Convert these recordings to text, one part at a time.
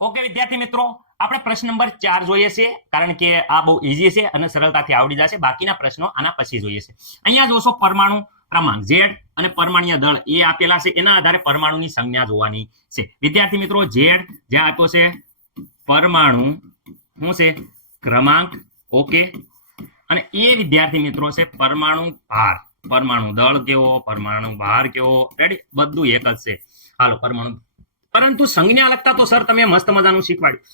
Okay, વિદ્યાર્થી મિત્રો, આપણે પ્રશ્ન નંબર ચાર જોઈએ છે, કારણ કે આ બહુ ઈઝી છે અને સરળતાથી આવડી જશે. બાકીના પ્રશ્નો આના પછી જોઈએ છે. અહીંયા જોશો પરમાણુ ક્રમાંક ઝેડ અને પરમાણીય દળ એ આપેલા છે. એના આધારે પરમાણુની સંજ્ઞા જોવાની છે. વિદ્યાર્થી મિત્રો ઝેડ જ્યાં આપ્યો છે, પરમાણુ શું છે? ક્રમાંક ઓકે અને એ વિદ્યાર્થી મિત્રો છે, પરમાણુ ભાર. પરમાણુ દળ કેવો? પરમાણુ ભાર કેવો? રેડી બધું એક જ છે. હાલો, પરમાણુ પરંતુ સંજ્ઞા લખતા તો સર તમે મસ્ત મજાનું શીખવાડ્યું.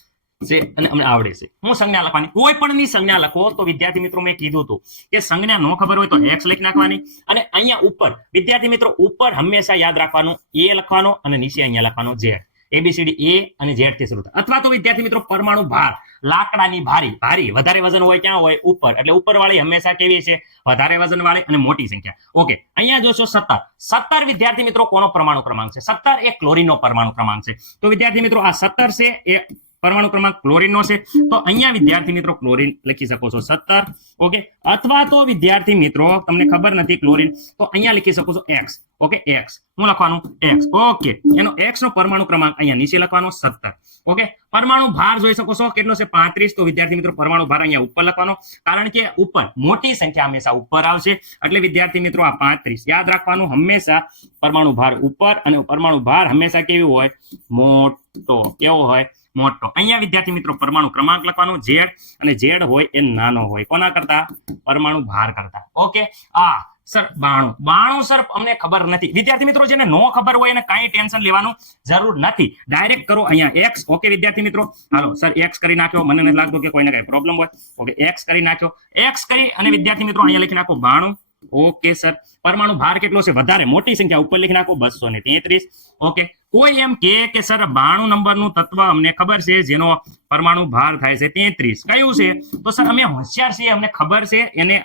છે અને અમને આવડે છે. હું સંજ્ઞા લખવાની. કોઈ પણ ની સંજ્ઞા લખો તો વિદ્યાર્થી મિત્રો મેં કીધું હતું કે સંજ્ઞા ન ખબર હોય તો એક્સ લખી નાખવાની અને અહીંયા ઉપર વિદ્યાર્થી મિત્રો ઉપર હંમેશા યાદ રાખવાનું એ લખવાનો અને નીચે અહીંયા લખવાનો ઝેડ એબીસીડી એ અને ઝેડથી શરૂ થાય. અથવા તો વિદ્યાર્થી મિત્રો પરમાણુ ભાર, લાકડાની ભારી ભારી. વધારે વજન હોય ક્યાં હોય? ઉપર. એટલે ઉપર વાળી હંમેશા કેવી છે? વધારે વજન વાળી અને મોટી સંખ્યા. ઓકે અહીંયા જોશો સત્તર. સત્તર વિદ્યાર્થી મિત્રો કોનો પરમાણુ ક્રમાંક છે? સત્તર એ ક્લોરીનનો પરમાણુ ક્રમાંક છે. તો વિદ્યાર્થી મિત્રો આ સત્તર છે એ પરમાણુ ક્રમાંક ક્લોરીનનો છે. તો અહીંયા વિદ્યાર્થી મિત્રો ક્લોરીન લખી શકો છો સત્તર. ઓકે અથવા તો વિદ્યાર્થી મિત્રો, તમને ખબર નથી ક્લોરીન, તો અહીંયા લખી શકો છો એક્સ ઓકે એક્સ હું લખવાનું? એક્સ ઓકે, એનો એક્સ નો પરમાણુ ક્રમાંક અહીંયા નીચે લખવાનો સત્તર. ઓકે, પરમાણુ ભાર જોઈ શકો છો, કેટલો છે? પાંત્રીસ. તો વિદ્યાર્થી મિત્રો, પરમાણુ ભાર અહીંયા ઉપર લખવાનો. કારણ કે ઉપર, મોટી સંખ્યા હંમેશા ઉપર આવશે. એટલે વિદ્યાર્થી મિત્રો, આ પાંત્રીસ. યાદ રાખવાનું, હંમેશા પરમાણુ ભાર ઉપર અને પરમાણુ ભાર હંમેશા કેવો હોય? મોટો. કેવો હોય? મોટો. અહીંયા વિદ્યાર્થી મિત્રો, પરમાણુ ક્રમાંક લખવાનો ઝેડ અને ઝેડ હોય એ નાનો હોય. કોના કરતા? પરમાણુ ભાર કરતા. ઓકે, આ સર, બાણું. બાણું સર, અમને ખબર નથી. વિદ્યાર્થી મિત્રો, જેને નો ખબર હોય એને કાંઈ ટેન્શન લેવાનું જરૂર નથી. ડાયરેક્ટ કરો અહીંયા એક્સ ઓકે વિદ્યાર્થી મિત્રો. હાલો, સર એક્સ કરી નાખ્યો. મને નથી લાગતું કે કોઈને કઈ પ્રોબ્લેમ હોય. ઓકે એક્સ કરી નાખ્યો. એક્સ કરી અને વિદ્યાર્થી મિત્રો, અહીંયા લખી નાખો બાણું. Okay sir. પરમાણુ ભાર કેટલો છે? વધારે. મોટી સંખ્યા. ઉપર લખી નાખો બસો ને તેત્રીસ. ઓકે કોઈ એમ કે કે, સર, બાણું નંબરનું તત્વ અમને ખબર છે, જેનો પરમાણુ ભાર થાય છે તેત્રીસ. કયું છે? તો, સર, અમે હોશિયાર છીએ. અમને ખબર છે, એને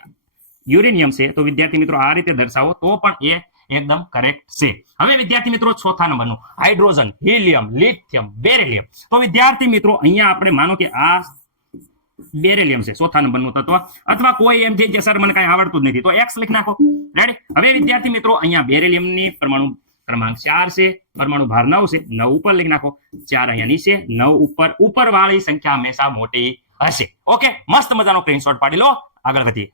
યુરેનિયમ છે, તો વિદ્યાર્થી મિત્રો આ રીતે દર્શાવો, તો પણ એ એકદમ કરેક્ટ છે. હવે વિદ્યાર્થી મિત્રો ચોથા નંબરનું, હાઇડ્રોજન, હિલિયમ, લિથિયમ, બેરેલિયમ. તો વિદ્યાર્થી મિત્રો, અહીંયા આપણે માનો કે આ બેરેલિયમ છે, ચોથા નંબરનું તત્વ. અથવા કોઈ એમ કે સર, મને કઈ આવડતું જ નથી. તો એક્સ લખી નાખો. રેડી હવે વિદ્યાર્થી મિત્રો, અહીંયા બેરેલિયમની પરમાણુ ક્રમાંક ચાર છે, પરમાણુ ભાર નવ છે, નવ ઉપર લખી નાખો. ચાર અહીંયા નીચે, નવ ઉપર ઉપર વાળી સંખ્યા હંમેશા મોટી હશે. ઓકે મસ્ત મજાનો સ્ક્રીનશોટ પાડી લો. આગળ વધીએ.